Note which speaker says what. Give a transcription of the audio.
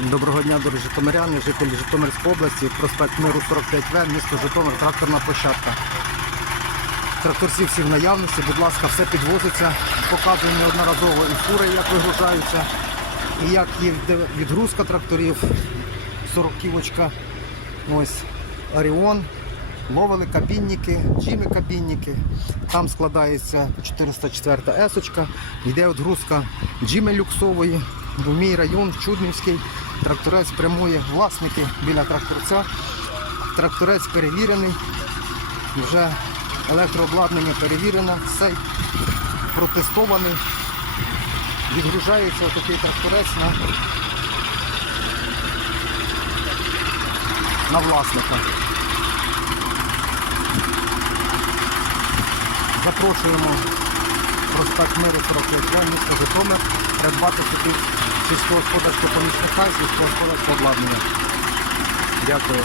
Speaker 1: Доброго дня, дорогі житомиряни, жителі Житомирської області, проспект Миру 45В, місто Житомир, тракторна площадка. Тракторці всі в наявності, будь ласка, все підвозиться, показую неодноразово і фури, як вигружаються, і як їде відгрузка тракторів, 40 кілочка, ось Оріон, ловили кабінники, джими кабінники. Там складається 404 есочка, йде відгрузка джими люксової, в мій район Чуднівський. Тракторець прямує, власники біля тракторця. Тракторець перевірений, вже електрообладнання перевірено, все протестований. Відгружається такий тракторець на, на власника. Запрошуємо проспект Миру 45 місто Житомир придбати собі сільськогосподарського помічника сільськогосподарського обладнання. Дякую.